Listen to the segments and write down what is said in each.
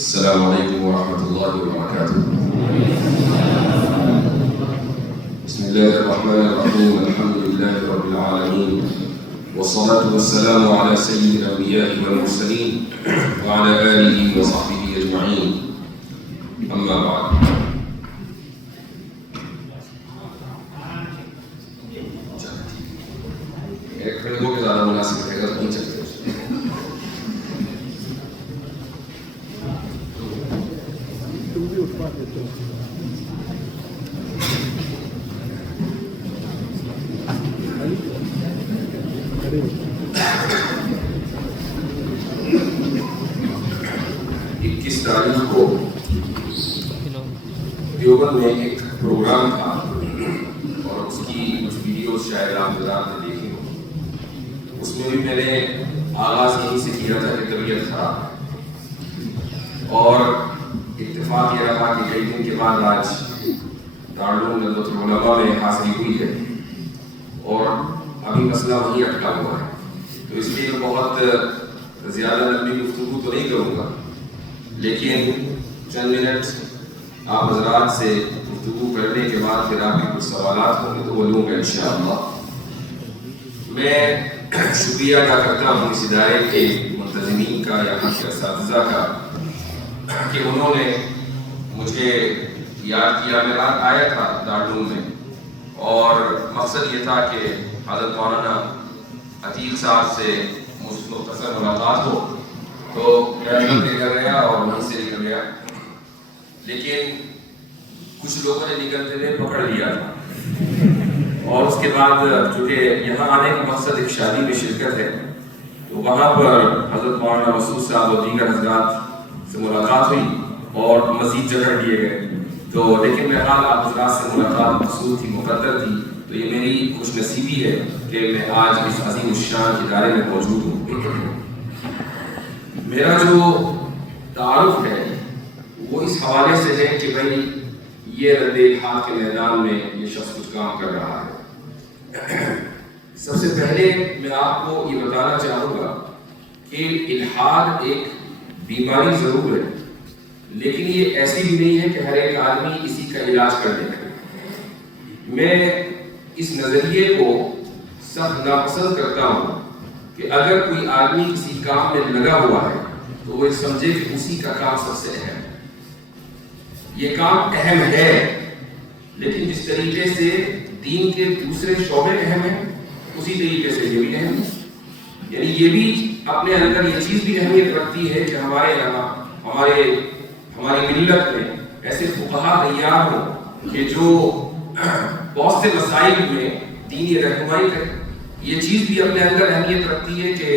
السلام علیکم ورحمۃ اللہ وبرکاتہ۔ بسم اللہ الرحمن الرحیم، الحمد للہ رب العالمین، والصلاة والسلام على سید الانبیاء والمرسلین وعلى آلہ وصحبہ اجمعین، اما بعد۔ ایک کھڑے ہو کے زیادہ مناسب رہے گا، نہیں چلتے۔ اکیس تاریخ کو دیوبند میں ایک پروگرام تھا اور اس کی کچھ ویڈیوز شاید آپ حضرات نے دیکھی ہو۔ اس میں بھی میں نے آغاز یہیں سے کیا تھا کہ طبیعت خراب ہے، اور اتفاق یہ رہا کہ کئی دن کے بعد آج دارالعلوم ندوۃ العلماء میں حاضری ہوئی ہے اور ابھی مسئلہ وہیں اٹکا ہوا ہے۔ تو اس لیے بہت زیادہ لمبی گفتگو تو نہیں کروں گا، لیکن چند منٹ آپ حضرات سے گفتگو کرنے کے بعد پھر آپ کے کچھ سوالات ہوں گے تو وہ لوں گا انشاءاللہ۔ میں شکریہ ادا کرتا ہوں اس ادارے کے منتظمین کا، یہاں کے اساتذہ کا، کہ انہوں نے مجھے یاد کیا۔ میں رات آیا تھا دارالعلوم میں اور مقصد یہ تھا کہ حضرت مولانا عتیق صاحب سے مختصر ملاقات ہو، تو میں نکل گیا اور وہیں سے نکل گیا، لیکن کچھ لوگوں نے نکلتے ہوئے پکڑ لیا تھا، اور اس کے بعد چونکہ یہاں آنے کا مقصد ایک شادی میں شرکت ہے، تو وہاں پر حضرت مولانا مسعود صاحب اور دیگر حضرات سے ملاقات ہوئی اور مزید جگہ لیے گئے۔ تو لیکن بہرحال آپ حضرات سے ملاقات مقصود تھی، مقدر تھی، تو یہ میری خوش نصیبی ہے کہ میں آج اس عظیم الشان ادارے میں موجود ہوں۔ میرا جو تعارف ہے وہ اس حوالے سے ہے کہ بھائی یہ رد الحاد کے میدان میں یہ شخص کچھ کام کر رہا ہے۔ سب سے پہلے میں آپ کو یہ بتانا چاہوں گا کہ الحاد ایک بیماری ضرور ہے، لیکن یہ ایسی بھی نہیں ہے کہ ہر ایک آدمی اسی کا علاج کر دے گا۔ میں اس نظریے کو سخت ناپسند کرتا ہوں کہ اگر کوئی آدمی کسی کام میں لگا ہوا ہے تو وہ سمجھے کہ اسی کا کام سب سے اہم ہے۔ یہ کام اہم ہے، لیکن جس طریقے سے دین کے دوسرے شعبے اہم ہیں اسی طریقے سے یہ بھی اہم ہے۔ یعنی یہ بھی اپنے اندر یہ چیز بھی اہمیت رکھتی ہے کہ ہمارے یہاں ہماری ملت میں ایسے فقہا تیار ہوں کہ جو بہت سے مسائل میں دینی رہنمائی کریں۔ یہ چیز بھی اپنے اندر اہمیت رکھتی ہے کہ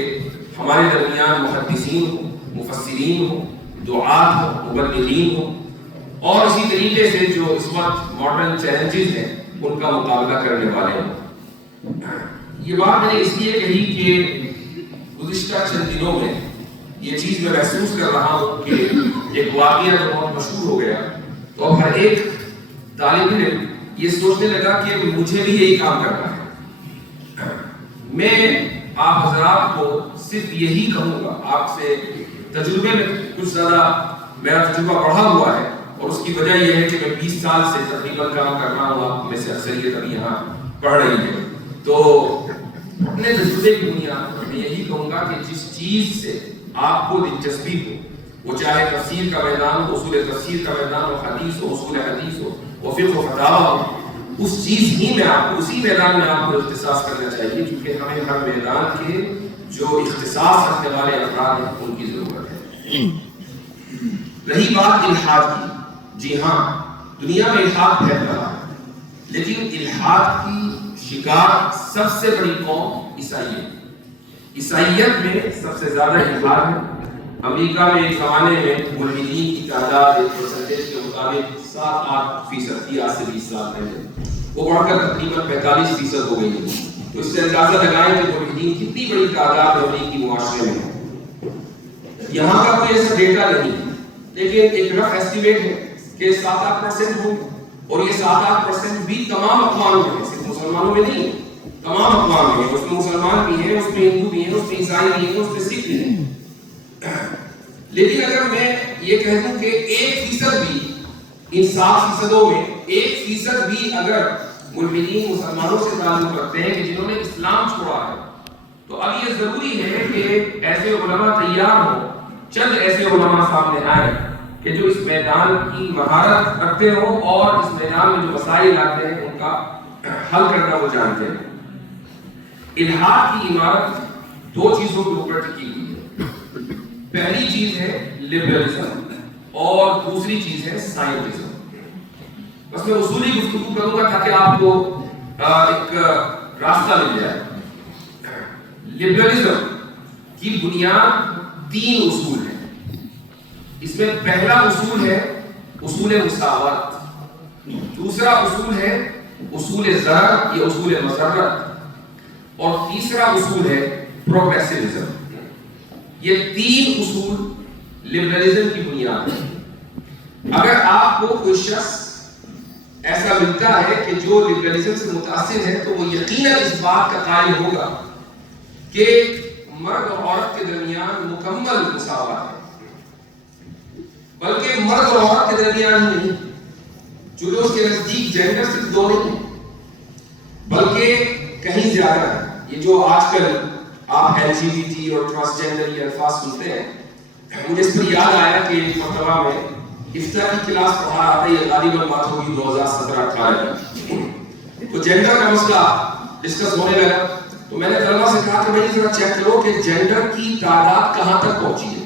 ہمارے درمیان محدثین ہوں، مفسرین ہوں، دعات ہوں، مبلغین ہوں، اور اسی طریقے سے جو اس وقت ماڈرن چیلنجز ہیں ان کا مقابلہ کرنے والے ہوں۔ یہ بات میں نے اس لیے کہی کہ گزشتہ چند دنوں میں یہ چیز میں محسوس کر رہا ہوں کہ ایک واقعہ جو بہت مشہور ہو گیا، تو ہر ایک طالب علم یہ سوچنے لگا کہ مجھے بھی یہی کام کرنا ہے۔ میں آپ حضرات کو صرف یہی کہوں گا، آپ سے تجربے میں کچھ زیادہ میرا تجربہ بڑھا ہوا ہے، اور اس کی وجہ یہ ہے کہ میں 20 سال سے تقریباً کام کر رہا ہوں، آپ میں سے اکثریت ابھی یہاں پڑھ رہی ہے، تو اپنے تجربے کی بنیاد پر میں یہی کہوں گا کہ جس چیز سے آپ کو دلچسپی ہو، وہ چاہے تفسیر کا میدان ہو، اصول تفسیر کا میدان ہو، حدیث ہو، اصول حدیث ہو، فقہ و فتاوی ہو، اس چیز ہی میں آپ کو، اسی میدان میں آپ کو اختصاص کرنا چاہیے، کیونکہ ہمیں ہر میدان کے جو اختصاص رکھنے والے افراد ہیں ان کی ضرورت ہے۔ رہی بات الحاد کی، جی ہاں، دنیا میں الحاد پھیل رہا ہے، لیکن الحاد کی شکار سب سے بڑی قوم عیسائیت میں سب سے زیادہ الحاد ہے۔ امریکہ میں ایک زمانے میں ملحدین کی تعداد ایک پرسنٹیج کے مطابق 7-8% تھی، آج سے 20 سال پہلے، وہ بڑھ کر تقریباً 45% ہو گئی ہے۔ تو اس سے اندازہ لگائیں کہ ملحدین کتنی بڑی تعداد امریکی معاشرے میں ہے۔ یہاں کا کوئی ایسا ڈیٹا نہیں، لیکن ایک رف ایسٹیمیٹ ہے کہ 7-8% ہوں، اور یہ 7-8% بھی تمام اقوام میں ہیں، صرف مسلمانوں میں نہیں، تمام اقوام میں ہیں۔ اس میں مسلمان بھی ہیں، اس میں ہندو بھی ہیں، اس میں عیسائی بھی ہیں، اس میں سکھ بھی ہیں۔ لیکن اگر میں یہ کہہ دوں کہ 1% بھی ان 7% میں 1% بھی اگر ملحدین مسلمانوں سے تعلق رکھتے ہیں کہ جنہوں نے اسلام چھوڑا ہے، تو اب یہ ضروری ہے کہ ایسے علماء تیار ہوں، چند ایسے علماء سامنے آئے کہ جو اس میدان کی مہارت رکھتے ہوں اور اس میدان میں جو مسائل آتے ہیں ان کا حل کرنا وہ جانتے ہیں۔ الحاد کی عمارت 2 چیزوں کے اوپر ٹکی ہوئی ہے۔ پہلی چیز ہے لبرلزم اور دوسری چیز ہے سائنٹزم۔ بس میں اصولی گفتگو کروں گا تاکہ آپ کو ایک راستہ مل جائے۔ لبرلزم کی بنیاد 3 اصول ہیں۔ اس میں پہلا اصول ہے اصول مساوات، دوسرا اصول ہے اصول ضرر یا اصول مسرت، اور تیسرا اصول ہے پروگریسوزم۔ یہ 3 اصول لبرلزم کی بنیاد ہے۔ اگر آپ کو کوئی شخص ایسا ملتا ہے کہ جو لبرلزم سے متاثر ہے تو وہ یقیناً اس بات کا قائل ہوگا کہ مرد اور عورت کے درمیان مکمل مساوات ہے، بلکہ مرد اور عورت کے درمیان ہی نہیں، چونکہ اس کے نزدیک جینڈر صرف 2 نہیں بلکہ کہیں زیادہ ہے۔ یہ جو آج کل آپ LGBT اور ٹرانسجینڈر یہ الفاظ سنتے ہیں، مجھے اس پر یاد آیا کہ ایک مرتبہ میں افتاء کی کلاس پڑھا رہا تھا، یہ غالباً بات ہوگی 2017-18 کی، تو جینڈر کا مسئلہ ڈسکس ہونے لگا، تو میں نے طلبہ سے کہا کہ بھائی ذرا چیک کرو کہ جینڈر کی تعداد کہاں تک پہنچی ہے۔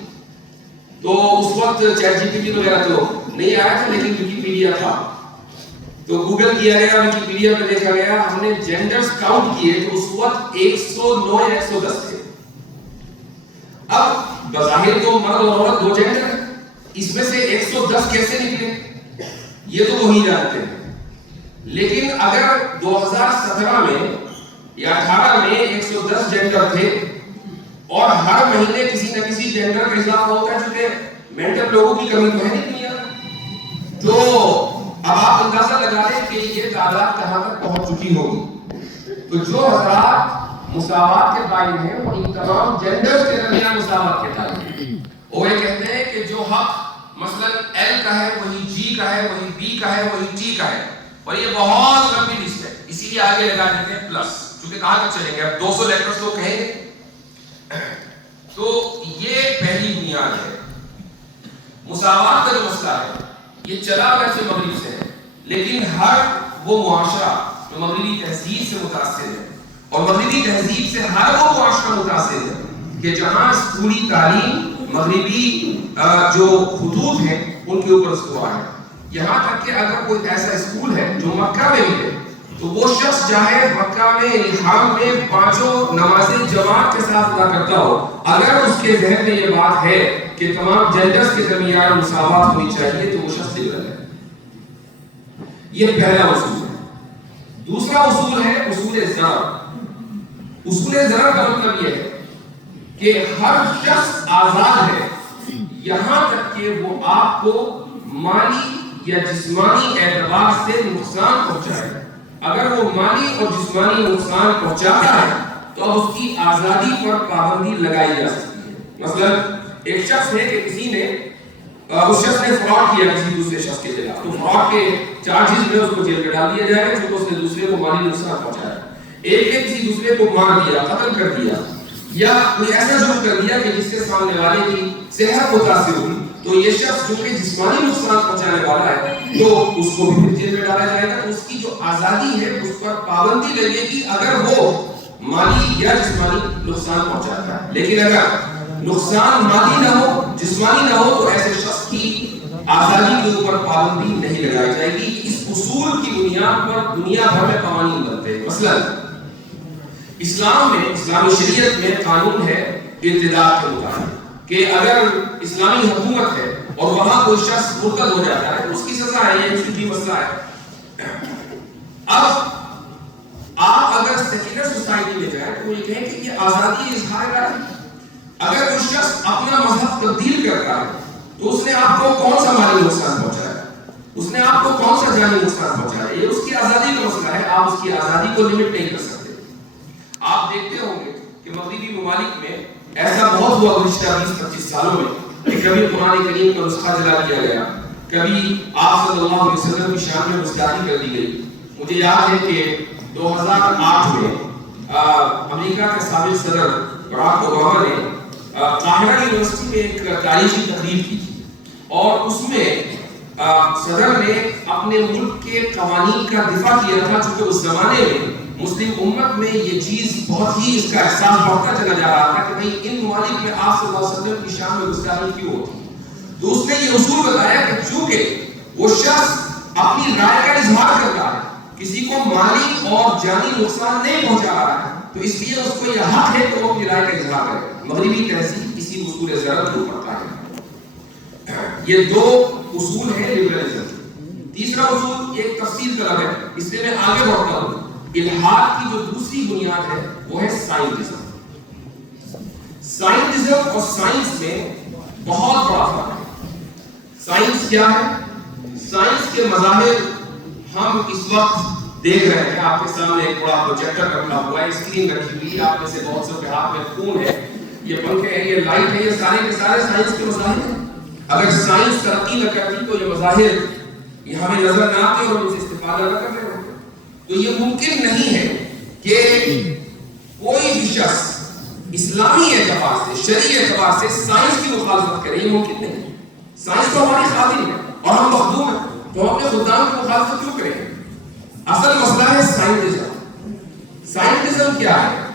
تو اس وقت چیٹ GPT وغیرہ تو نہیں آیا تھا، لیکن ویکیپیڈیا تھا، تو گوگل کیا گیا، ویکیپیڈیا پہ دیکھا گیا، ہم نے جینڈرز کاؤنٹ کیے تو اس وقت 109 یا 110 تھے۔ اب بظاہر تو مرد اور عورت 2 جینڈر ہیں، اس میں سے 110 کیسے نکلے یہ تو وہی جانتے ہیں، لیکن اگر 2017 میں یا 18 میں 110 جینڈر تھے اور ہر مہینے کسی نہ کسی جینڈر کا اضافہ ہوتا ہے، چونکہ مینٹل لوگوں کی کمی تو ہے نہیں دنیا میں، تو اب آپ اندازہ لگا لیں کہ یہ تعداد کہاں تک پہنچ چکی ہوگی۔ تو جو حضرات مساوات کے قائل ہیں وہ ان تمام جینڈرز کے درمیان مساوات کے قائل ہیں۔ وہ یہ کہتے ہیں کہ جو حق مثلا L کا ہے وہی G کا ہے، وہی B کا ہے، وہی T کا ہے، اور یہ بہت لمبی لسٹ ہے، اسی لیے آگے لگا دیتے ہیں پلس، چونکہ کہاں تک چلیں گے، اب 200 لیٹرز تو کہیں گے۔ تو یہ پہلی بنیاد ہے۔ مساوات کا جو مسئلہ ہے یہ چلا ویسے مغرب سے ہے، لیکن ہر وہ معاشرہ جو مغربی تہذیب سے متاثر ہے، اور مغربی تہذیب سے ہر وہ معاشرہ متاثر ہے کہ جہاں اسکولی تعلیم مغربی جو خطوط ہیں ان کے اوپر استوار ہے، یہاں تک کہ اگر کوئی ایسا اسکول ہے جو مکہ میں بھی ہے تو وہ شخص چاہے مکہ میں احرام میں 5 نمازیں جماعت کے ساتھ ادا کرتا ہو، اگر اس کے ذہن میں یہ بات ہے کہ تمام جینڈرز کے درمیان مساوات ہونی چاہیے تو وہ شخص لبرل ہے۔ یہ پہلا اصول ہے۔ دوسرا اصول ہے اصول ضرر۔ اصول ضرر کا مطلب یہ ہے کہ ہر شخص آزاد ہے یہاں تک کہ وہ آپ کو مالی یا جسمانی اعتبار سے نقصان پہنچائے۔ اگر وہ مالی اور جسمانی نقصان پہنچاتا ہے تو اب اس کی آزادی پر پابندی لگائی جا سکتی ہے۔ مثلا ایک شخص ہے کہ کسی نے اس شخص نے فراڈ کیا کسی دوسرے شخص کے خلاف، تو فراڈ کے چارجز میں اس کو جیل میں ڈال دیا جائے گا کیونکہ اس نے دوسرے کو مالی نقصان پہنچایا۔ ایک نے کسی دوسرے کو مار دیا، قتل کر دیا، یا کوئی ایسا جرم کر دیا کہ جس سے سامنے والے کی صحت متاثر ہوئی، تو یہ شخص جو کہ جسمانی نقصان پہنچانے والا ہے تو اس کو بھی جیل میں ڈالا جائے گا۔ تو اس کی جو آزادی ہے اس پر پابندی لگے گی اگر وہ مالی یا جسمانی نقصان پہنچاتا ہے، لیکن اگر نقصان مالی نہ ہو جسمانی نہ ہو تو ایسے شخص کی آزادی کے اوپر پابندی نہیں لگائی جائے گی۔ اس اصول کی بنیاد پر دنیا بھر میں قوانین بنتے ہیں۔ مثلا اسلام میں، اسلامی شریعت میں قانون ہے ارتداد کے مطابق کہ اگر اسلامی حکومت ہے اور وہاں کوئی شخص مرتد ہو جاتا ہے تو اس کی سزا ہے، یہ فقہی مسئلہ ہے۔ اب آپ اگر سیکولر سوسائٹی میں جائیں تو یہ کہیں کہ یہ آزادی اظہار رائے ہے۔ اگر کوئی شخص اپنا مذہب تبدیل کرتا ہے تو اس نے آپ کو کون سا مالی نقصان پہنچایا، اس نے آپ کو کون سا جانی نقصان پہنچایا، یہ اس کی آزادی کا مسئلہ ہے، آپ اس کی آزادی کو لمٹ نہیں کر سکتے۔ آپ دیکھتے ہوں گے کہ مغربی ممالک میں ایسا بہت ہوا گزشتہ 20-25 سالوں میں کہ کبھی قرآن کریم کا نسخہ جلا دیا گیا، کبھی آپ صلی اللہ علیہ وسلم کی شان میں گستاخی کر دی گئی۔ مجھے یاد ہے کہ 2008 میں امریکا کے سابق صدر براک اوباما نے قاہرہ یونیورسٹی میں ایک تاریخی تقریر کی تھی، اور اس میں صدر نے اپنے ملک کے قوانین کا دفاع کیا تھا، چونکہ اس زمانے میں مسلم امت میں یہ چیز بہت ہی اس کا احساس بڑھتا چلا جا رہا تھا کہ بھئی ان ممالک میں آپ صلی اللہ علیہ وسلم کی شان میں گستاخی کیوں ہوتی۔ تو اس نے یہ اصول بتایا کہ چونکہ وہ شخص اپنی رائے کا اظہار کرتا ہے، کسی کو مالی اور جانی نقصان نہیں پہنچا رہا ہے، تو اس لیے اس کو یہ حق ہے کہ وہ اپنی رائے کا اظہار کرے۔ مغربی تہذیب اسی اصول زیارت کو پڑھتا ہے۔ یہ دو اصول ہیں لبرلزم۔ تیسرا اصول ایک تفصیل طلب ہے، اس لیے میں آگے بڑھتا ہوں۔ الحاد کی جو دوسری بنیاد ہے وہ ہے سائنٹزم۔ سائنٹزم اور سائنس میں بہت بڑا فرق ہے۔ سائنس کیا ہے؟ سائنس کے مظاہر ہم اس وقت دیکھ رہے ہیں۔ آپ کے سامنے ایک بڑا پروجیکٹر رکھا ہوا ہے، اسکرین رکھی ہوئی ہے، آپ میں سے بہت سے کے ہاتھ میں فون ہے، یہ پنکھے ہیں، یہ لائٹ ہے، یہ سارے کے سارے سائنس کے مظاہر ہیں۔ اگر سائنس ترقی نہ کرتی تو یہ مظاہر یہ ہمیں نظر نہ آتے اور ان سے استفادہ نہ کرتے ہوتے۔ تو یہ ممکن نہیں ہے کہ کوئی بھی شخص اسلامی اعتبار سے، شرعی اعتبار سے سائنس کی مخالفت کرے، یہ ممکن نہیں۔ سائنس تو ہماری خادم ہے اور ہم مخدوم ہیں، تو ہم اپنے خدام کی مخالفت کیوں کریں؟ اصل مسئلہ ہے سائنٹزم۔ سائنٹزم کیا ہے؟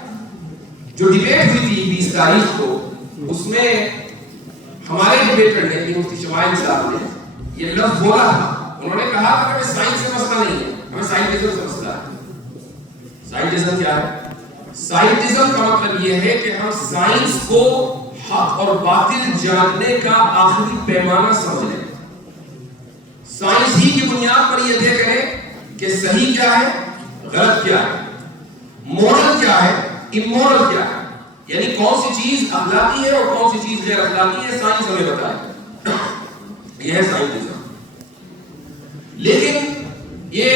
جو ڈیبیٹ ہوئی تھی 20 تاریخ کو، اس میں ہمارے ڈیبیٹر نے مفتی شمائل صاحب نے یہ لفظ بولا تھا، انہوں نے کہا کہ ہمیں سائنس سے مسئلہ نہیں ہے، ہمیں سائنٹزم سے مسئلہ ہے۔ سائنٹزم کیا ہے؟ سائنٹزم کا مطلب یہ ہے کہ ہم سائنس کو حق اور باطل جاننے کا آخری پیمانہ سمجھ لیں۔ سائنس ہی کی بنیاد پر یہ طے کرے کہ صحیح کیا ہے، غلط کیا ہے، مورل کیا ہے، امورل کیا ہے، یعنی کون سی چیز اخلاقی ہے اور کون سی چیز غیر اخلاقی ہے، سائنس ہمیں بتائے۔ یہ ہے سائنٹزم۔ لیکن یہ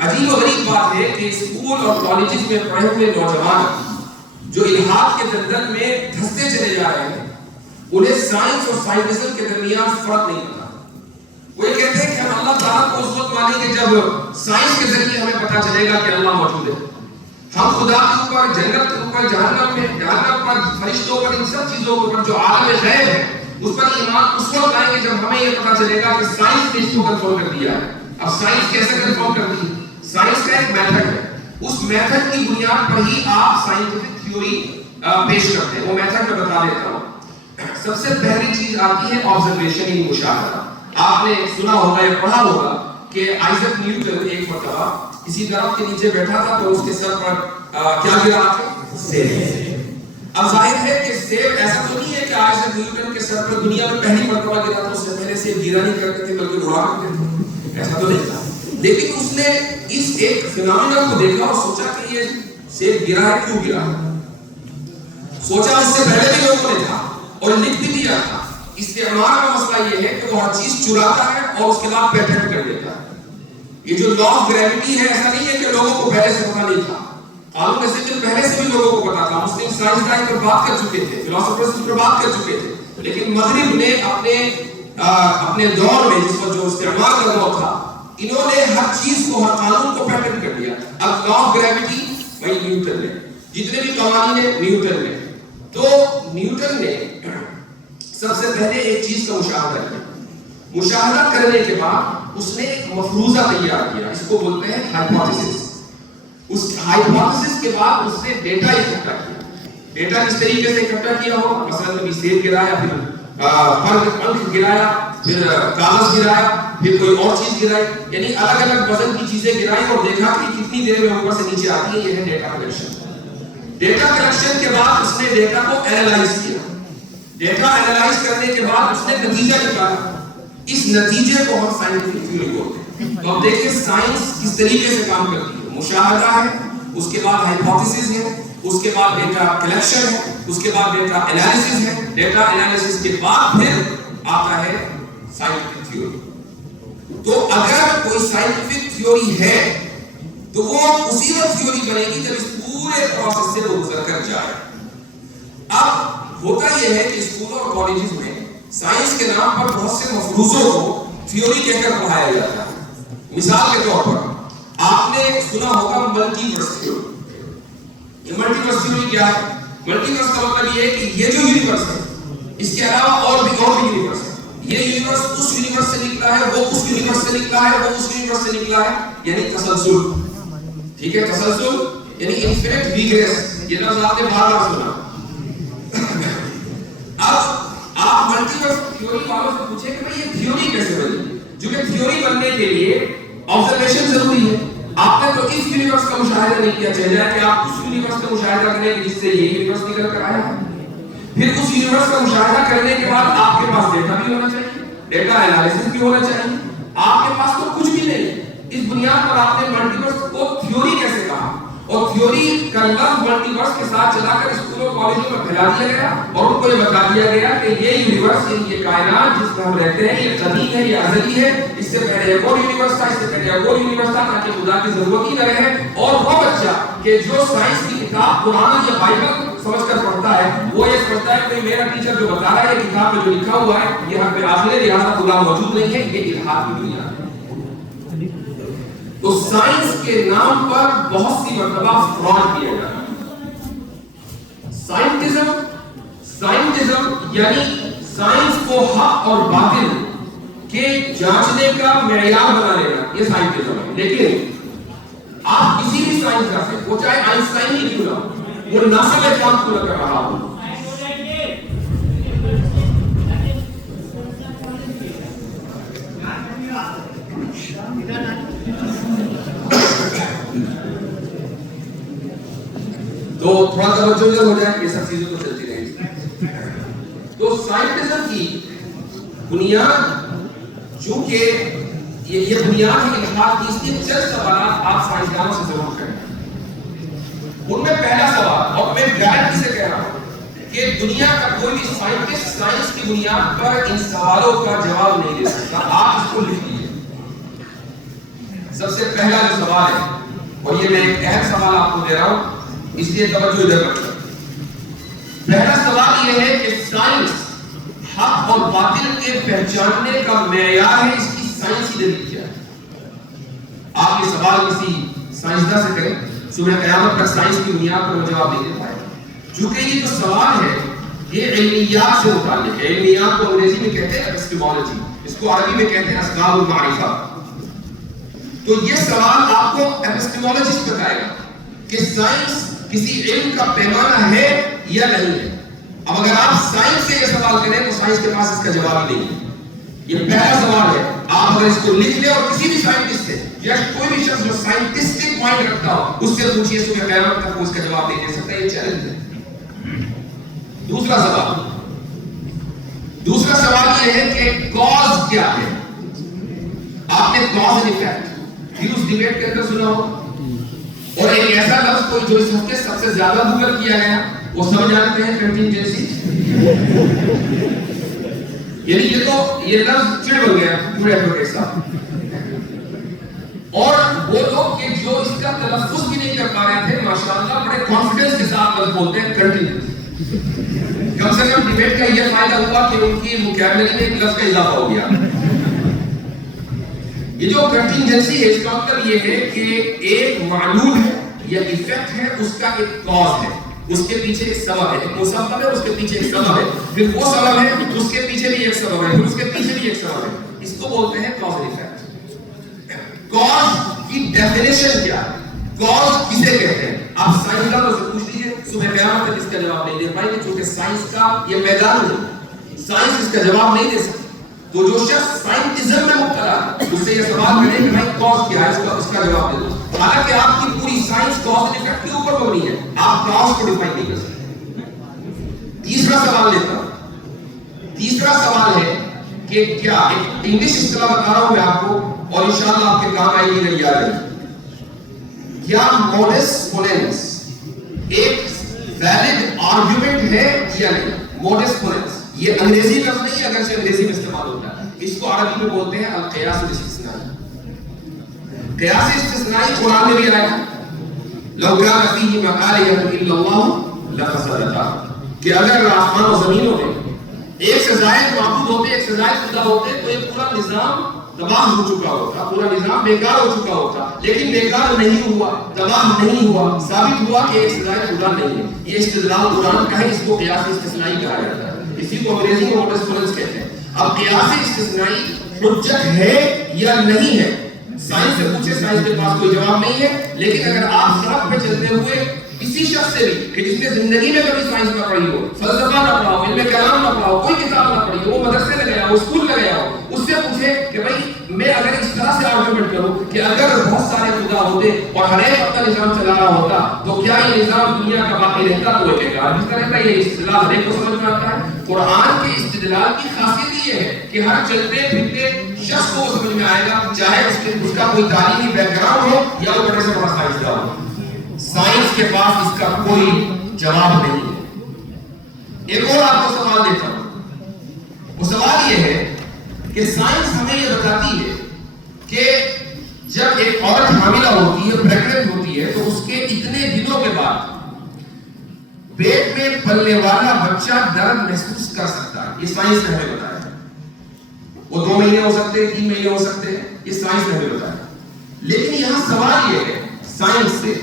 عجیب و غریب بات ہے کہ اسکول اور کالجز میں پڑھے ہوئے نوجوان جو الحاد کے دلدل میں دھستے چلے جا رہے ہیں، انہیں سائنس اور سائنٹزم کے درمیان فرق نہیں پتا۔ وہ یہ کہتے ہیں کہ ہم اللہ تعالیٰ کو اس وقت مانیں گے جب سائنس کے ذریعے ہمیں پتا چلے گا کہ اللہ موجود ہے۔ ہم خدا کے اوپر، جنت کے اوپر، جہنم پر، فرشتوں پر، ان سب چیزوں کے اوپر جو عالم غیب ہے اس پر ایمان اس وقت لائیں گے جب ہمیں یہ پتا چلے گا کہ سائنس نے اس کو کنفرم کر دیا ہے۔ اب سائنس کیسے کنفرم کرتی ہے؟ سائنس کا ایک میتھڈ ہے، اس میتھڈ کی بنیاد پر ہی آپ سائنٹیفک تھیوری پیش کرتے ہیں۔ وہ میتھڈ میں بتا دیتا ہوں۔ سب سے پہلی چیز آتی ہے آبزرویشن، یعنی مشاہدہ۔ آپ نے سنا ہوگا یا پڑھا ہوگا کہ آئزک نیوٹن ایک مرتبہ کسی درخت کے نیچے بیٹھا تھا تو اس کے سر پر کیا گرا تھا؟ سیب۔ اب ظاہر ہے کہ سیب ایسا تو نہیں ہے کہ آئزک نیوٹن کے سر پر دنیا میں پہلی مرتبہ گرا تھا، اس سے پہلے سیب گرا نہیں کرتے تھے بلکہ اڑا کرتے تھے، ایسا تو نہیں تھا۔ لیکن اس نے اس ایک فینومینا کو دیکھا اور سوچا کہ یہ سیب گرا ہے، کیوں گرا ہے؟ سوچا اس سے پہلے بھی لوگوں نے تھا اور لکھ بھی دیا تھا۔ استعمار کا مسئلہ یہ ہے کہ وہ ہر چیز چراتا ہے اور اس کے بعد پیٹنٹ کر دیتا ہے۔ یہ جو لا آف گریوٹی ہے، ایسا نہیں ہے کہ لوگوں کو پہلے سے پتا نہیں تھا، قانون زندگی پہلے سے بھی لوگوں کو پتا تھا، مسلم سائنسدان پر بات کر چکے تھے، فلاسفرز پر بات کر چکے تھے، لیکن مغرب نے اپنے دور میں جس پر جو استعمار کا دور تھا، انہوں نے ہر چیز کو، ہر قانون کو پیٹنٹ کر دیا۔ اب لا آف گریوٹی وہی نیوٹن نے، جتنے بھی قوانین ہیں نیوٹن نے۔ تو نیوٹن نے سب سے پہلے ایک چیز کا مشاہدہ کیا۔ مشاہدہ کرنے کے بعد اس نے ایک مفروضہ تیار کیا، اس کو بولتے ہیں ہائپوتھیسس۔ اس ہائپوتھیسس کے بعد اس نے ڈیٹا اکٹھا کیا۔ ڈیٹا کس طریقے سے اکٹھا کیا ہوگا؟ مثلا کبھی سیب گرایا، پھر پنکھ گرایا، پھر کاغذ گرایا، پھر کوئی اور چیز گرائی، یعنی الگ الگ وزن کی چیزیں گرائی اور دیکھا کہ کتنی دیر میں اوپر سے نیچے آتی ہے۔ یہ ہے ڈیٹا کلیکشن۔ ڈیٹا کلیکشن کے بعد اس نے ڈیٹا کو اینالائز کیا۔ ڈیٹا اینالائز کرنے کے بعد اس نے نتیجہ نکالا۔ اس نتیجے کو ہم سائنٹیفک تھیوری بولتے ہیں۔ تو اب دیکھیں سائنس کس طریقے سے کام کرتی ہے۔ مشاہدہ ہے، اس کے بعد ہائپوتھیسس ہے، اس کے بعد ڈیٹا کلیکشن ہے، اس کے بعد ڈیٹا انالیسس ہے، ڈیٹا انالیسس کے بعد پھر آتا ہے سائنٹیفک تھیوری۔ تو اگر کوئی سائنٹیفک تھیوری ہے تو وہ اسی وقت تھیوری بنے گی جب اس پورے پروسیس سے وہ گزر کر جائے۔ اب ہوتا یہ ہے کہ اسکولوں اور کالجز میں سائنس کے نام پر بہت سے مفروضوں کو تھیوری کہہ کر پڑھایا جاتا ہے. مثال کے طور پر آپ نے سنا ہوگا ملٹی ورس تھیوری. یہ ملٹی ورس تھیوری کیا ہے؟ ملٹی ورس کا مطلب یہ ہے کہ یہ جو یونیورس ہے اس کے علاوہ اور بھی یونیورس ہے. یہ یونیورس اس یونیورس سے نکلا ہے, وہ اس یونیورس سے نکلا ہے, وہ اس یونیورس سے نکلا ہے, یعنی تسلسل. ٹھیک ہے, تسلسل یعنی انفینٹ ریگریس. یہ لفظ آپ نے بار بار سنا. اب آپ ملٹی ورس تھیوری والوں سے پوچھیں کہ بھئی یہ تھیوری کیسے بنی؟ جو کہ تھیوری بننے کے لیے آبزرویشن ضروری ہے. آپ نے تو اس یونیورس کا مشاہدہ نہیں کیا, چاہیے کہ آپ اس یونیورس کا مشاہدہ کریں جس سے یہ یونیورس نکل کر آیا ہے. پھر اس یونیورس کا مشاہدہ کرنے کے بعد آپ کے پاس ڈیٹا بھی ہونا چاہیے, ڈیٹا انالیسس بھی ہونا چاہیے. آپ کے پاس تو کچھ بھی نہیں. اس بنیاد پر آپ نے ملٹی ورس کو تھیوری کیسے کہا؟ اور تھیوری کا لفظ ملٹی ورس کے ساتھ چلا کر اسکولوں کالجوں میں پھیلا دیا گیا اور ان کو یہ بتا دیا گیا کہ یہ یونیورس, یہ کائنات جس میں ہم رہتے ہیں, یہ قدیم ہے, یہ ازلی ہے. اس سے پہلے ایک اور یونیورس تھا, اس سے پہلے ایک اور یونیورس تھا, تاکہ خدا کی ضرورت ہی نہ رہے. اور وہ بچہ کہ جو سائنس کی کتاب قرآن یا بائبل سمجھ کر پڑھتا ہے, وہ یہ سمجھتا ہے کہ میرا ٹیچر جو بتا رہا ہے یہ کتاب میں جو لکھا ہوا ہے یہ حق آخر ہے, لہٰذا خدا موجود نہیں ہے, یہ الہات کی دنیا ہے. تو سائنس کے نام پر بہت سی مرتبہ فراڈ کیا جاتا ہے. سائنٹزم یعنی سائنس کو حق اور باطل کے جانچنے کا معیار بنا لینا, یہ سائنٹزم ہے. لیکن آپ کسی بھی سائنسداں سے, وہ چاہے آئنسٹائن ہی کیوں نہ ہو, وہ ناسا میں کام کیوں نہ کر رہا ہو, تو تھوڑا توجہ ادھر ہو جائے, یہ سب چیزیں تو چلتی رہیں گی. تو سائنٹزم کی بنیاد چونکہ یہ بنیاد ہے الہات کی, اس لیے چند سوالات آپ سائنسدانوں سے ضرور کریں. ان میں پہلا سوال, اور میں گارنٹی سے کہہ رہا ہوں کہ دنیا کا کوئی بھی سائنٹسٹ سائنس کی بنیاد پر ان سوالوں کا جواب نہیں دے سکتا. آپ اس کو لکھ لیجیے. سب سے پہلا جو سوال ہے, اور یہ میں ایک اہم سوال آپ کو دے رہا ہوں, اس لیے توجہ ادھر رکھیں. پہلا سوال یہ ہے کہ سائنس حق اور باطل کے پہچاننے کا معیار ہے, اس کی سائنسی دلیل کیا ہے؟ آپ یہ سوال کسی سائنسداں سے کریں, صبح قیامت تک سائنس کی بنیاد پر وہ جواب نہیں دے پائے. چونکہ یہ جو سوال ہے یہ علمیات سے متعلق ہے. علمیات کو انگریزی میں کہتے ہیں ایپسٹیمولوجی, اس کو عربی میں کہتے ہیں اسباب المعرفہ. تو یہ سوال آپ کو ایپسٹیمولوجسٹ بتائے گا کہ سائنس کسی علم کا پیمانہ ہے یا نہیں ہے. اب اگر آپ سائنس سے یہ سوال کریں تو سائنس کے پاس اس کا جواب ہی نہیں ہے. یہ پہلا سوال ہے. آپ اگر اس کو لکھ لیں اور کسی بھی سائنٹسٹ سے یا کوئی بھی شخص جو سائنٹسٹک مائنڈ رکھتا ہو اس سے پوچھئے, صبح قیامت تک وہ اس کا جواب نہیں دے سکتا. یہ چیلنج ہے. دوسرا سوال یہ ہے کہ کاز کیا ہے. آپ نے کاز اینڈ ایفیکٹ فیوز ڈیبیٹ کے اندر سنا ہو, اور ایک ایسا لفظ کوئی جو اس ہفتے سب سے زیادہ گوگل کیا گیا, وہ سب جانتے ہیں کنٹینجنسی. یعنی یہ لفظ چڑ بن گیا پورے ایڈوکیٹ صاحب. اور وہ لوگ کہ جو اس کا تلفظ بھی نہیں کر پا رہے تھے, ماشاءاللہ بڑے کانفیڈنس کے ساتھ لفظ بولتے ہیں کنٹینجنسی. کم سے کم ڈیبیٹ کا یہ فائدہ ہوا کہ ان کی ووکیبلری میں ایک لفظ کا اضافہ ہو گیا. یہ جو کنٹینجنسی ہے اس کا مطلب یہ ہے کہ ایک معلول ہے یا ایفیکٹ ہے, اس کا ایک کاز ہے, اس کے پیچھے ایک سبب ہے, ایک مسبب ہے, اس کے پیچھے ایک سبب ہے, پھر وہ سبب ہے, اس کے پیچھے بھی ایک سبب ہے, پھر اس کے پیچھے بھی ایک سبب ہے. اس کو بولتے ہیں کاز اینڈ ایفیکٹ. کاز کی ڈیفینیشن کیا ہے, کاز کسے کہتے ہیں؟ آپ سائنسدانوں سے پوچھ لیجیے, صبح قیامت تک اس کا جواب نہیں دے پائیں گے, کیونکہ سائنس کا یہ میدان نہیں, سائنس اس کا جواب نہیں دے سکتی. تو جو شخص سائنٹزم میں مبتلا ہے اس سے یہ سوال کریں کہ بھائی کاز کیا ہے, اس کا جواب دے دو. حالانکہ آپ کی پوری سائنس کاز اینڈ ایفیکٹ کے اوپر مبنی ہے, آپ کاز کو ڈیفائن نہیں کر سکتے. تیسرا سوال لیتا ہوں. تیسرا سوال ہے کہ کیا, ایک انگلش اصطلاح بتا رہا ہوں میں آپ کو, اور انشاءاللہ آپ کے کام آئے گی نہیں یاد رہے. کیا ماڈس پولینس ایک ویلڈ آرگیومنٹ ہے یا نہیں؟ ماڈس پولینس یہ انگریزی لفظ نہیں ہے, اگرچہ انگریزی میں استعمال ہوتا ہے. اس کو عربی میں بولتے ہیں القیاس الاستثنائی. قیاس استثنائی قرآن میں بھی آیا ہے, لو کان فیہما آلہۃ الا اللہ لفسدتا, کہ اگر آسمان و زمینوں میں ایک سے زائد معبود ہوتے، ایک سے زائد خدا ہوتے تو یہ پورا نظام تباہ ہو چکا ہوتا، پورا نظام بیکار ہو چکا ہوتا. لیکن بیکار نہیں ہوا، تباہ نہیں ہوا، ثابت ہوا کہ ایک سے زائد خدا نہیں ہے. یہ استدلال قرآن کا ہے، اس کو قیاس استثنائی کہا جاتا ہے. اسی کو انگریزی میں موڈس کہتے ہیں. اب قیاس استثنائی حجت ہے یا نہیں ہے، سائنس سے پوچھے، سائنس کے پاس کوئی جواب نہیں ہے. لیکن اگر آپ سڑک پہ چلتے ہوئے کسی شخص سے بھی کہ جس نے زندگی میں کبھی سائنس نہ پڑھی ہو، فلسفہ نہ پڑھا ہو، علم کلام نہ پڑھا ہو، کوئی کتاب نہ پڑھی ہو، وہ مدرسے میں گیا ہو، اسکول میں گیا ہو، اس سے پوچھے کہ بھائی میں اگر اس طرح سے آرگومنٹ کروں کہ اگر بہت سارے خدا ہوتے اور ہر ایک اپنا نظام چلا رہا ہوتا تو کیا یہ نظام دنیا کا باقی رہتا؟ تو بیکار جس طرح کا یہ استدلال ہر ایک کو سمجھ میں آتا ہے. قرآن کے استدلال کی خاصیت یہ ہے کہ ہر چلتے پھرتے شخص کو سمجھ میں آئے گا، چاہے اس کا کوئی تعلیمی بیک گراؤنڈ ہو یا وہ بڑے سے بڑا سائنسدان ہو. سائنس کے پاس اس کا کوئی جواب نہیں ہے. ایک اور آپ کو سوال دیتا ہوں. وہ سوال یہ ہے کہ سائنس ہمیں یہ بتاتی ہے کہ جب ایک عورت حاملہ ہوتی ہے، پریگننٹ ہوتی ہے، تو اس کے اتنے دنوں کے بعد پیٹ میں پلنے والا بچہ درد محسوس کر سکتا ہے. یہ سائنس نے ہمیں بتایا. وہ 2 مہینے ہو سکتے ہیں، 3 مہینے ہو سکتے ہیں، یہ سائنس نے ہمیں بتایا. لیکن یہاں سوال یہ ہے سائنس سے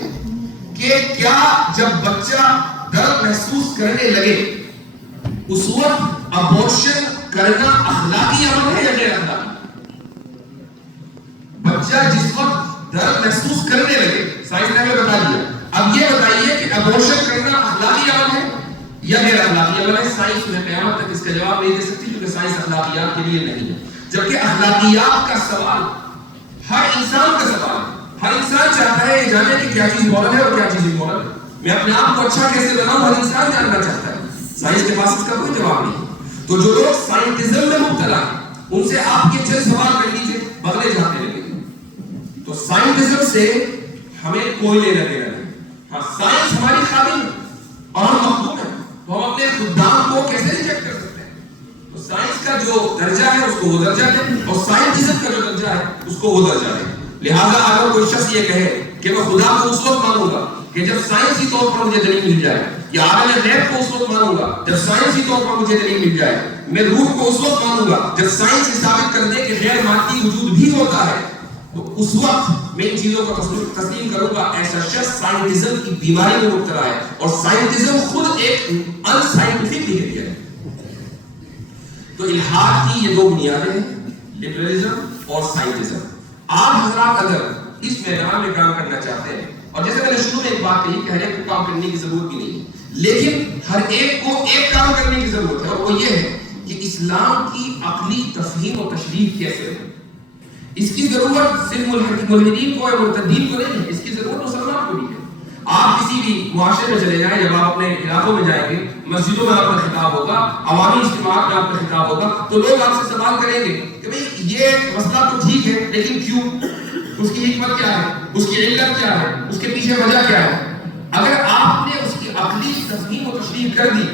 کہ کیا جب بچہ درد محسوس کرنے لگے اس وقت ابورشن کرنا اخلاقی عمل ہے یا غیر اخلاقی؟ بچہ جس وقت درد محسوس کرنے لگے، سائنس نے ہمیں بتا دیا. اب یہ بتائیے کہ ابورشن کرنا اخلاقی عمل ہے یا غیر اخلاقی عمل ہے؟ سائنس میں قیامت تک اس کا جواب نہیں دے سکتی کیونکہ سائنس اخلاقیات کے لیے نہیں ہے. جبکہ اخلاقیات کا سوال ہر انسان کا سوال ہے. ہر انسان چاہتا ہے یہ جانے کہ کیا چیز مورل ہے اور کیا چیز امورل ہے. میں اپنے آپ کو اچھا کیسے بناؤں، ہر انسان جاننا چاہتا ہے. سائنس کے پاس اس کا کوئی جواب نہیں. تو جو لوگ سائنٹزم میں مبتلا ہیں ان سے آپ کے چند سوال کر لیجیے، بغلے جاتے لگے. تو سائنٹزم سے ہمیں کوئی لینا دینا نہیں. ہاں سائنس ہماری خادم ہے اور ہم مخدوم ہیں، تو ہم اپنے خدام کو کیسے ریجیکٹ کر سکتے ہیں؟ تو سائنس کا جو درجہ ہے اس کو وہ درجہ دیں اور سائنٹزم کا جو درجہ ہے اس کو وہ درجہ دیں. لہذا اگر کوئی شخص یہ کہے کہ میں خدا کو اس وقت مانوں گا کہ جب سائنسی طور پر مجھے دلیل مل جائے، یا عالم غیب کو اس وقت مانوں گا جب سائنسی طور پر مجھے دلیل مل جائے، میں روح کو اس وقت مانوں گا جب سائنس یہ ثابت کر دے کہ غیر مادی وجود بھی ہوتا ہے، تو اس وقت میں ان چیزوں کو تسلیم کروں گا. ایسا شخص سائنٹزم کی بیماری میں مبتلا ہے اور سائنٹزم خود ایک ان سائنٹیفک بیہیویئر ہے. تو الحاد کی یہ 2 بنیادیں ہیں، لبرلزم اور سائنٹزم. آپ حضرات اگر اس میدان میں کام کرنا چاہتے ہیں، اور جیسے میں نے شروع میں ایک بات کہی کہ ہر ایک کو کام کرنے کی ضرورت بھی نہیں ہے، لیکن ہر ایک کو ایک کام کرنے کی ضرورت ہے، اور وہ یہ ہے کہ اسلام کی عقلی تفہیم و تشریح کیسے ہو. اس کی ضرورت صرف ملحدین کو یا مرتدین کو نہیں ہے، اس کی ضرورت مسلمان کو بھی ہے. آپ کسی بھی معاشرے میں چلے جائیں، جب آپ اپنے علاقوں میں جائیں گے، مسجدوں میں آپ کا خطاب ہوگا، عوامی اجتماعات میں آپ کا خطاب ہوگا، تو لوگ آپ سے سوال کریں گے کہ بھئی یہ مسئلہ تو ٹھیک ہے لیکن کیوں؟ اس کی حکمت کیا ہے؟ اس کی علت کیا ہے؟ اس کے پیچھے وجہ کیا ہے؟ اگر آپ نے اس کی عقلی تفہیم و تشریح کر دی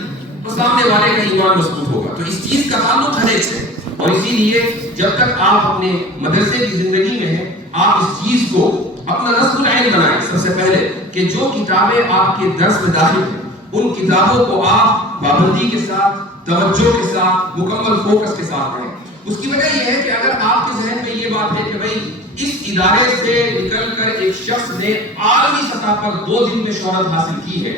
تو سامنے والے کا ایمان مضبوط ہوگا. تو اس چیز کا تعلق ہر ایک سے، اور اسی لیے جب تک آپ اپنے مدرسے کی زندگی میں ہیں، آپ اس چیز کو اپنا نصب العین بنائیں. سب سے پہلے کہ جو کتابیں آپ کے درس میں داخل ہیں ان کتابوں کو آپ پابندی کے ساتھ، توجہ کے ساتھ، مکمل فوکس کے ساتھ پڑھیں. اس کی وجہ یہ ہے کہ اگر آپ کے ذہن میں یہ بات ہے کہ بھئی اس ادارے سے نکل کر ایک شخص نے عالمی سطح پر 2 دن میں شہرت حاصل کی ہے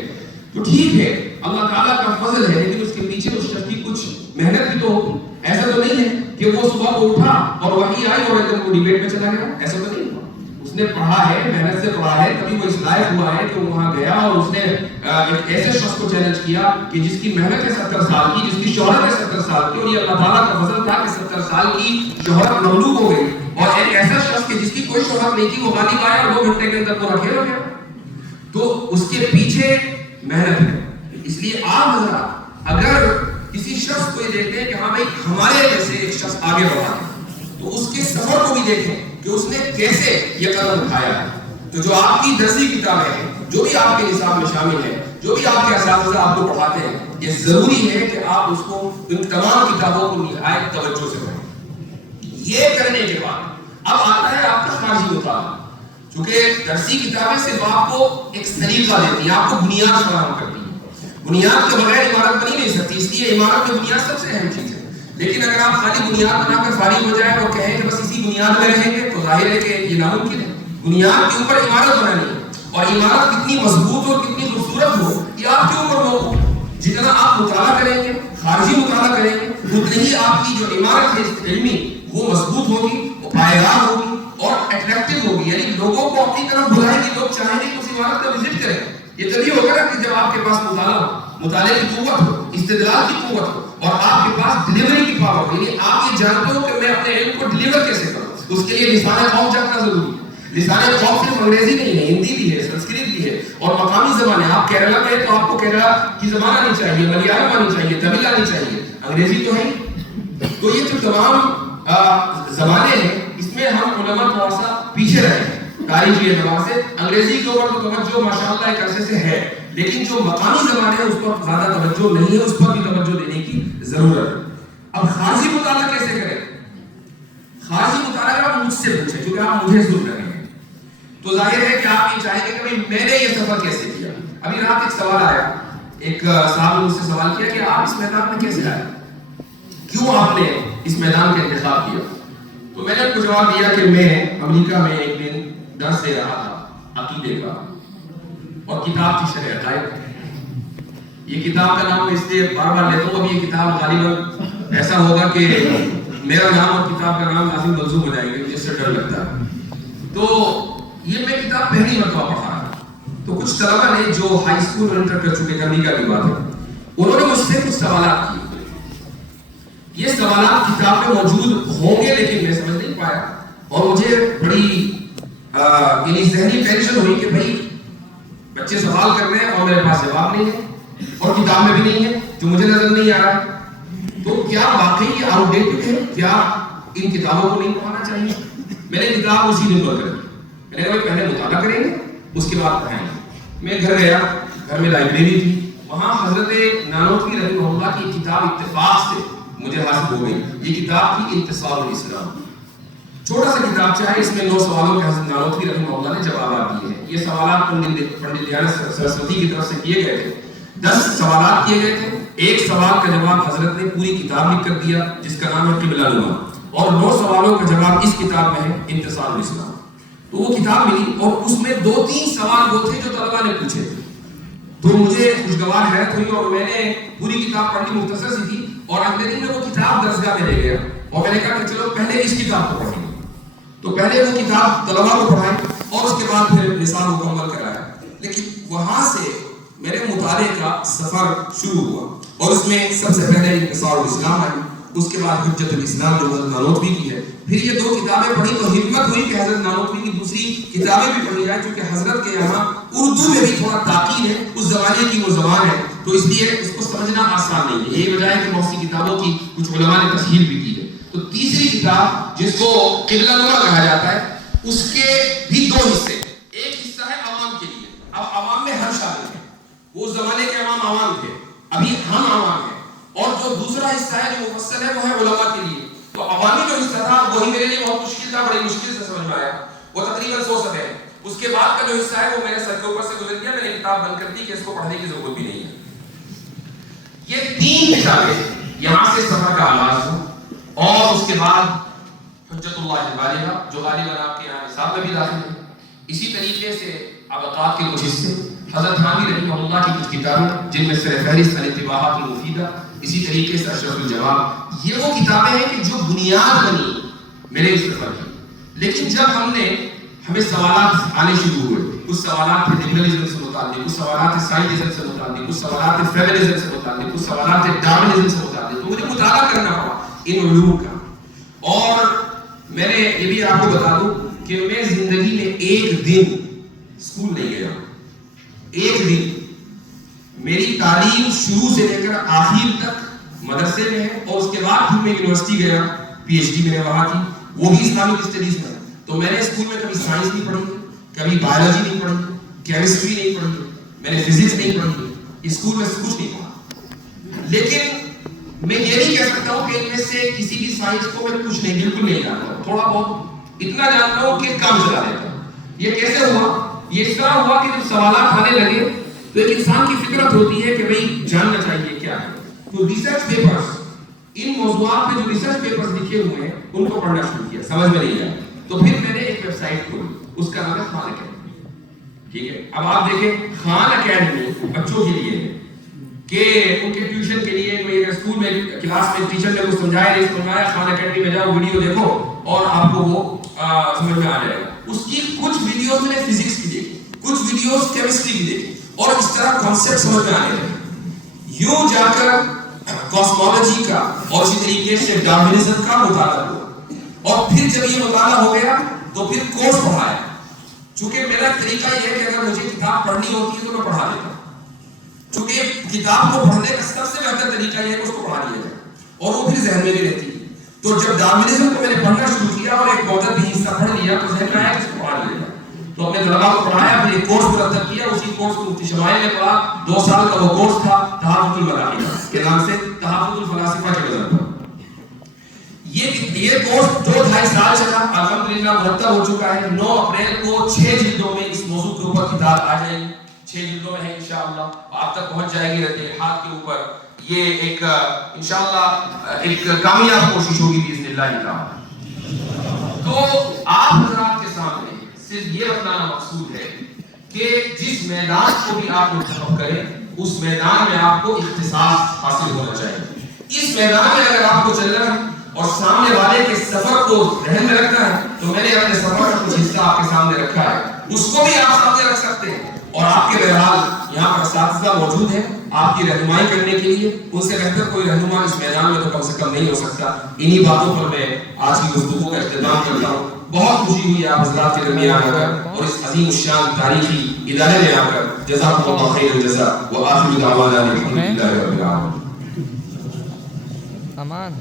تو ٹھیک ہے، اللہ تعالیٰ کا فضل ہے، لیکن اس کے پیچھے اس شخص کی کچھ محنت بھی تو ہوگی. ایسا تو نہیں ہے کہ وہ صبح کو اٹھا اور وحی آئی اور ایک دم ڈیبیٹ میں چلا گیا. ایسا تو نہیں ہوا. اس نے پڑھا ہے، محنت سے پڑھا ہے، کبھی وہ اس لائق ہوا ہے کہ وہ وہاں گیا اور اس نے ایک ایسے شخص کو چیلنج کیا کہ جس کی محنت ہے 70 سال کی، جس کی شہرت ہے 70 سال کی، اور یہ اللہ تعالیٰ کا فضل تھا کہ 70 سال کی شہرت مغلوب ہو گئی. اور ایک ایسا شخص کہ جس کی کوئی شہرت نہیں تھی وہ غالب آیا اور 2 گھنٹے کے اندر وہ رکھے ہو گیا. تو اس کے پیچھے محنت ہے. اس لیے آپ حضرات اگر کسی شخص کو یہ دیکھتے ہیں کہ ہاں بھائی ہمارے جیسے ایک شخص آگے بڑھا ہے تو اس کے سفر کو بھی دیکھیں کہ اس نے کیسے یہ قدم اٹھایا ہے. تو جو آپ کی درسی کتابیں ہیں، جو بھی آپ کے نصاب میں شامل ہیں، جو بھی آپ کے اساتذہ آپ کو پڑھاتے ہیں، یہ ضروری ہے کہ آپ اس کو ان تمام کتابوں کو نہایت توجہ سے پڑھیں. یہ کرنے کے بعد اب آتا ہے آپ کا خارجی مطالعہ. چونکہ درسی کتابیں صرف آپ کو ایک طریقہ دیتی ہیں، آپ کو بنیاد فراہم کرتی ہیں. بنیاد کے بغیر عمارت بنی نہیں سکتی، اس لیے عمارت میں بنیاد سب سے اہم چیز ہے. لیکن اگر آپ خالی بنیاد بنا کر فارغ ہو جائیں اور کہیں کہ بس اسی بنیاد میں رہیں گے تو ظاہر ہے کہ یہ ناممکن ہے. بنیاد کے اوپر عمارت بنانی ہے، اور عمارت کتنی مضبوط ہو، کتنی خوبصورت ہو، یہ آپ کے اوپر ہو. جتنا آپ مطالعہ کریں گے، خارجی مطالعہ کریں گے، اتنی ہی آپ کی جو عمارت ہے علمی وہ مضبوط ہوگی، وہ پائیدار ہوگی اور اٹریکٹیو ہوگی. یعنی لوگوں کو اپنی طرف بلائے گی، لوگ چاہیں گے کہ اس عمارت کا وزٹ کریں. یہ تبھی ہوگا نا کہ جب آپ کے پاس مطالعہ ہو، مطالعے کی قوت ہو، استدلال کی قوت ہو، اور آپ کے پاس ڈلیوری کی پاور ہو. یعنی آپ یہ جانتے ہو کہ میں اپنے علم کو ڈلیور کیسے کروں. اس کے لیے لسان قوم جاننا ضروری ہے. لسان قوم صرف انگریزی نہیں ہے، ہندی بھی ہے، سنسکرت بھی ہے، اور مقامی زبانیں. آپ کیرلا میں ہیں تو آپ کو کیرلا کی زبان آنی چاہیے، ملیالم آنی چاہیے، تمل آنی چاہیے، انگریزی تو ہے. تو یہ جو تمام زبانیں ہیں اس میں ہم علماء تھوڑا سا پیچھے رہے ہیں تاریخی اعتبار سے. انگریزی کے اوپر تو توجہ ماشاءاللہ ایک عرصے سے ہے، لیکن جو مقامی زبانیں ہیں اس پر زیادہ توجہ نہیں ہے، اس پر بھی توجہ دینے کی ضرورت ہے. اب خارجی مطالعہ کیسے کریں؟ خارجی مطالعہ اگر آپ مجھ سے پوچھیں، چونکہ آپ مجھے سن رہے ہیں، تو ظاہر ہے کہ آپ یہ چاہیں گے کہ میں نے یہ سفر کیسے کیا. ابھی رات ایک سوال آیا، ایک صاحب نے مجھ سے سوال کیا کہ آپ اس میدان میں کیسے آئے، کیوں آپ نے اس میدان کا انتخاب کیا. تو میں نے ان کو جواب دیا کہ میں امریکہ میں ایک دن درس دے رہا تھا عقیدے کا، اور کتاب تھی شرح عقائد. یہ کتاب کا نام میں اس لیے بار بار لیتا ہوں، اب یہ کتاب غالباً ایسا ہوگا کہ میرا نام اور کتاب کا نام لازم منسوب ہو جائیں گے، جس سے ڈر لگتا ہے. تو یہ میں کتاب پہلی مرتبہ پڑھا رہا تھا. تو کچھ طلبہ نے جو ہائی اسکول میں انٹر کر چکے، امریکہ کی بات ہے، انہوں نے مجھ سے کچھ سوالات کیے. یہ سوالات کتاب میں موجود ہوں گے لیکن میں سمجھ نہیں پایا، اور مجھے بڑی یعنی ذہنی ٹینشن ہوئی کہ بھائی بچے سوال کر رہے ہیں اور میرے پاس جواب نہیں ہے، اور کتاب میں بھی نہیں ہے جو مجھے نظر نہیں آ رہا ہے. تو کیا واقعی یہ آؤٹ ڈیٹڈ ہے؟ کیا ان کتابوں کو نہیں پڑھانا چاہیے؟ میں نے کتاب اسی دن پر کر دی. میں نے کہا پہلے مطالعہ کریں گے اس کے بعد پڑھائیں گے. میں گھر گیا، گھر میں لائبریری تھی، وہاں حضرت نانوتوی رحمہ اللہ کی کتاب اتفاق سے مجھے حاصل ہو گئی. یہ کتاب تھی انتصار الاسلام. چھوٹا سا کتاب چاہے، اس میں 9 سوالوں کے حضرت نانوتوی رحمہ اللہ نے جوابات دیے ہیں. یہ سوالات پنڈت دیانت سرسوتی کی طرف سے کیے گئے تھے. 10 سوالات کیے گئے تھے. ایک سوال کا جواب حضرت نے پوری کتاب لکھ کر دیا جس کا نام ہے قبلہ نما، اور 9 سوالوں کا جواب اس کتاب میں ہے انتصار الاسلام. تو وہ کتاب ملی اور اس میں 2-3 سوال وہ تھے جو طلبہ نے پوچھے تھے. تو مجھے خوشگوار حیرت ہوئی اور میں نے پوری کتاب پڑھی، مختصر سی تھی، اور اگلے دن میں وہ کتاب درسگاہ میں لے گیا اور میں نے کہا کہ چلو پہلے اس کتاب کو پڑھیں. تو پہلے وہ کتاب طلبہ کو پڑھائی اور اس کے بعد پھر نصاب مکمل کرایا. لیکن وہاں سے میرے مطالعے کا سفر شروع ہوا، اور اس میں سب سے پہلے انتصار الاسلام آئی، اس کے بعد حجت الاسلام جو حضرت نانوتوی کی ہے. پھر یہ 2 کتابیں پڑھی تو ہمت ہوئی کہ حضرت نانوتوی کی دوسری کتابیں بھی پڑھی جائیں، کیونکہ حضرت کے یہاں اردو میں بھی تھوڑا تاکید ہے، اس زمانے کی وہ زبان ہے، تو اس لیے اس کو سمجھنا آسان نہیں ہے. یہی وجہ ہے کہ بہت سی کتابوں کی کچھ علماء نے تصحیح بھی کی ہے. تو تیسری کتاب جس کو قبلہ نما کہا جاتا ہے، اس کے بھی 2 حصے. ایک حصہ ہے عوام کے لیے. اب عوام میں ہر شامل ہے، وہ زمانے کے عوام تھے، ابھی ہم عوام ہیں. اور جو دوسرا حصہ ہے جو مفصل ہے وہ ہے علماء کے لیے. تو عوامی جو حصہ تھا وہی میرے لیے بہت مشکل تھا، بڑی مشکل سے سمجھ میں آیا. وہ تقریباً 100 صفحے ہے. اس کے بعد کا جو حصہ ہے وہ میرے سر کے اوپر سے گزر گیا. میں نے کتاب بند کر دی کہ اس کو پڑھنے کی ضرورت بھی نہیں ہے. یہ 3 کتابیں یہاں سے سفر کا آغاز ہو، اور اس کے بعد حجت اللہ البالغہ جو غالباً آپ کے یہاں نصاب میں بھی داخل ہے. اسی طریقے سے عبقات کے کچھ حصے، حضرت تھانوی رحمہ اللہ کی کچھ کتابیں جن میں سے فہرست الانتباہات المفیدہ، اسی طریقے سے اشرف الجواب. یہ وہ کتابیں ہیں کہ جو بنیاد بنی میرے اس سفر کی. لیکن جب ہمیں سوالات آنے شروع ہوئے، کچھ سوالات تھے لبرلزم سے متعلق، کچھ سوالات تھے سائنٹزم سے متعلق، کچھ سوالات تھے فیمنزم سے متعلق، کچھ سوالات تھے ڈارونزم سے متعلق، تو مجھے مطالعہ کرنا پڑا ان علوم کا. اور میں نے یہ بھی آپ کو بتا دوں کہ میں زندگی میں ایک دن اسکول نہیں گیا. ایک دن میری تعلیم شروع سے لے کر آخر تک مدرسے میں ہے، اور اس کے بعد پھر میں یونیورسٹی گیا، پی ایچ ڈی میں نے وہاں کی، وہ بھی اسلامک اسٹڈیز میں. تو میں نے اسکول میں کبھی سائنس نہیں پڑھی، کبھی بایولوجی نہیں پڑھی، کیمسٹری نہیں پڑھی، میں نے فزکس نہیں پڑھی، اسکول میں کچھ نہیں پڑھا. لیکن میں یہ نہیں کہہ سکتا ہوں کہ ان میں سے کسی بھی سائنس کو میں کچھ نہیں، بالکل نہیں جانتا ہوں. تھوڑا بہت اتنا جانتا ہوں کہ کام چلا لیتا ہوں. یہ کیسے ہوا؟ یہ اس طرح ہوا کہ جب سوالات آنے لگے تو ایک انسان کی فطرت ہوتی ہے کہ بھئی جاننا چاہیے کیا ہے. تو ریسرچ پیپرز، ان موضوعات میں جو ریسرچ پیپرز لکھے ہوئے ہیں ان کو پڑھنا شروع کیا. سمجھ میں نہیں آیا تو پھر میں نے ایک ویب سائٹ کھولی، اس کا نام ہے خان اکیڈمی. ٹھیک ہے، اب آپ دیکھیں خان اکیڈمی بچوں کے لیے ہے کہ ان کے ٹیوشن کے لیے کوئی اسکول میں کلاس میں ٹیچر نے کچھ سمجھایا نہیں سمجھایا، خان اکیڈمی میں جاؤ ویڈیو دیکھو اور آپ کو وہ سمجھ میں آ جائے گا. اس کی کچھ ویڈیوز میں نے فزکس کی دیکھی، کچھ ویڈیوز کیمسٹری کی دیکھی اور اس طرح کانسیپٹ سمجھ میں آنے لگے. یوں جا کر کاسمولوجی کا اور اسی طریقے سے ڈارونزم کا مطالعہ ہوا اور پھر جب یہ مطالعہ ہو گیا تو پھر کورس پڑھایا. چونکہ میرا طریقہ یہ ہے کہ اگر مجھے کتاب پڑھنی ہوتی ہے تو میں پڑھا دیتا ہوں، چونکہ کتاب کو پڑھنے کا سب سے بہتر طریقہ یہ ہے کہ اس کو پڑھا لیا جائے اور وہ پھر ذہن میں بھی رہتی ہے. تو جب ڈارونزم کو میں نے پڑھنا شروع کیا اور ایک بہت بھی حصہ پڑھ لیا تو ذہن میں آیا کہ اس کو پڑھا لیا جائے. تو اپنے طلباء کو پڑھایا، پھر ایک کورس مرتب کیا. اسی کورس کو مفتی شمائل نے پڑھا. 2 سال کا وہ کورس تھا تحفظ الملاحدہ کے نام سے، تحفظ الفلاسفہ کے وزن پر. یہ کورس 2-2.5 سال چلا، الحمدللہ مرتب ہو چکا ہے. 9 اپریل کو 6 جلدوں میں اس موضوع کے اوپر کتاب آ جائے گی. 6 جلدوں میں ہے انشاءاللہ، آپ تک پہنچ جائے گی رد الحاد کے اوپر. یہ ایک انشاءاللہ ایک کامیاب کوشش ہوگی باذن اللہ تعالی. تو آپ حضرات کے سامنے صرف یہ بتانا مقصود ہے کہ جس میدان کو بھی آپ منتخب کریں اس میدان میں آپ کو اختصاص حاصل ہونا چاہیے. اس میدان میں اگر آپ کو چلنا ہے اور سامنے والے کے سفر کو ذہن میں رکھنا ہے تو میں نے اپنے سفر کا کچھ حصہ آپ کے سامنے رکھا ہے، اس کو بھی آپ سامنے رکھ سکتے ہیں. اور آپ کے بہرحال یہاں پر اساتذہ موجود ہیں آپ کی رہنمائی کرنے کے لیے. ان سے بہتر کوئی رہنما اس میدان میں تو کم سے کم نہیں ہو سکتا. انہی باتوں پر میں آج کی گفتگو کا اختتام کرتا ہوں. بہت خوشی ہوئی آپ حضرات کے درمیان آ کر اور اس عظیم الشان تاریخی ادارے میں آ کر. جزاکم اللہ خیر الجزاء وآخر دعوانا الحمد للہ رب العالمین. امان